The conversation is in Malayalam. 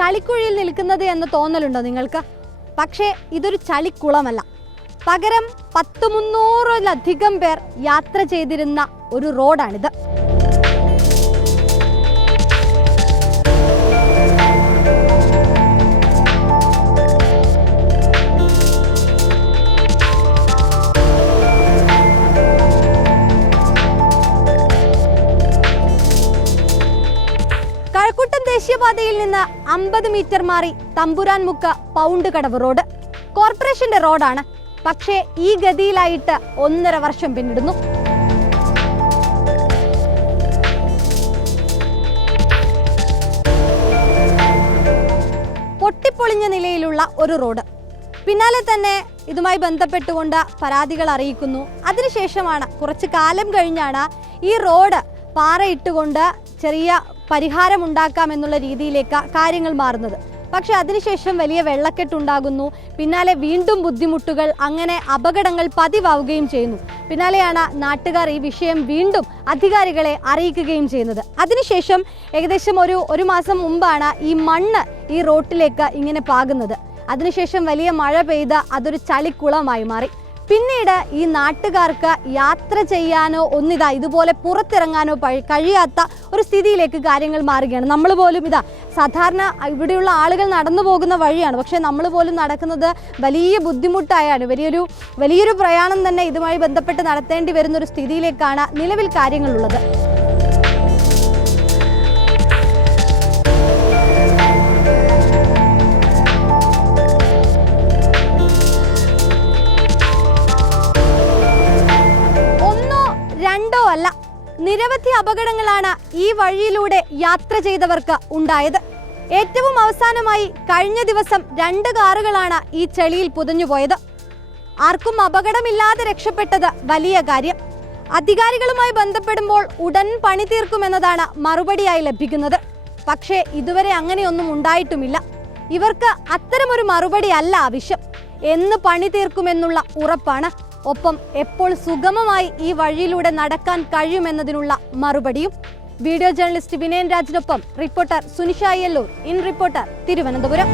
ചളിക്കുഴിയിൽ നിൽക്കുന്നത് എന്ന് തോന്നലുണ്ടോ നിങ്ങൾക്ക്? പക്ഷേ ഇതൊരു ചളിക്കുളമല്ല. പകരം പത്ത് മുന്നൂറിലധികം പേർ യാത്ര ചെയ്തിരുന്ന ഒരു റോഡാണിത്. ദേശീയപാതയിൽ നിന്ന് അമ്പത് മീറ്റർ മാറി തമ്പുരാൻ മുക്ക പൗണ്ട് കടവ് റോഡ്. കോർപ്പറേഷന്റെ റോഡാണ്. പക്ഷേ ഈ ഗതിയിലായിട്ട് ഒന്നര വർഷം പിന്നിടുന്നു. പൊട്ടിപ്പൊളിഞ്ഞ നിലയിലുള്ള ഒരു റോഡ്. പിന്നാലെ തന്നെ ഇതുമായി ബന്ധപ്പെട്ടുകൊണ്ട് പരാതികൾ അറിയിക്കുന്നു. അതിനുശേഷമാണ് കുറച്ച് കാലം കഴിഞ്ഞാണ് ഈ റോഡ് പാറയിട്ടുകൊണ്ട് ചെറിയ പരിഹാരമുണ്ടാക്കാം എന്നുള്ള രീതിയിലേക്ക് കാര്യങ്ങൾ മാറുന്നത്. പക്ഷെ അതിനുശേഷം വലിയ വെള്ളക്കെട്ടുണ്ടാകുന്നു. പിന്നാലെ വീണ്ടും ബുദ്ധിമുട്ടുകൾ അങ്ങനെ അപകടങ്ങൾ പതിവാവുകയും ചെയ്യുന്നു. പിന്നാലെയാണ് നാട്ടുകാർ ഈ വിഷയം വീണ്ടും അധികാരികളെ അറിയിക്കുകയും ചെയ്യുന്നത്. അതിനുശേഷം ഏകദേശം ഒരു ഒരു മാസം മുമ്പാണ് ഈ മണ്ണ് ഈ റോട്ടിലേക്ക് ഇങ്ങനെ പാകുന്നത്. അതിനുശേഷം വലിയ മഴ പെയ്ത് അതൊരു ചളിക്കുളമായി മാറി. പിന്നീട് ഈ നാട്ടുകാർക്ക് യാത്ര ചെയ്യാനോ ഒന്നിതാ ഇതുപോലെ പുറത്തിറങ്ങാനോ കഴിയാത്ത ഒരു സ്ഥിതിയിലേക്ക് കാര്യങ്ങൾ മാറുകയാണ്. നമ്മൾ പോലും ഇതാ സാധാരണ ഇവിടെയുള്ള ആളുകൾ നടന്നു പോകുന്ന വഴിയാണ്. പക്ഷേ നമ്മൾ പോലും നടക്കുന്നത് വലിയ ബുദ്ധിമുട്ടായാണ്. വലിയൊരു വലിയൊരു പ്രയാണം തന്നെ ഇതുമായി ബന്ധപ്പെട്ട് നടത്തേണ്ടി വരുന്ന ഒരു സ്ഥിതിയിലേക്കാണ് നിലവിൽ കാര്യങ്ങളുള്ളത്. നിരവധി അപകടങ്ങളാണ് ഈ വഴിയിലൂടെ യാത്ര ചെയ്തവർക്ക് ഉണ്ടായത്. ഏറ്റവും അവസാനമായി കഴിഞ്ഞ ദിവസം രണ്ട് കാറുകളാണ് ഈ ചെളിയിൽ പുതഞ്ഞുപോയത്. ആർക്കും അപകടമില്ലാതെ രക്ഷപ്പെട്ടത് വലിയ കാര്യം. അധികാരികളുമായി ബന്ധപ്പെടുമ്പോൾ ഉടൻ പണി തീർക്കുമെന്നതാണ് മറുപടിയായി ലഭിക്കുന്നത്. പക്ഷേ ഇതുവരെ അങ്ങനെയൊന്നും ഉണ്ടായിട്ടുമില്ല. ഇവർക്ക് അത്തരമൊരു മറുപടി അല്ല ആവശ്യം. എന്ന് പണി തീർക്കുമെന്നുള്ള ഉറപ്പാണ്. ഒപ്പം എപ്പോൾ സുഗമമായി ഈ വഴിയിലൂടെ നടക്കാൻ കഴിയുമെന്നതിനുള്ള മറുപടിയും. Video journalist Vinayan രാജിനൊപ്പം reporter Sunisha Yellur in reporter Thiruvananthapuram.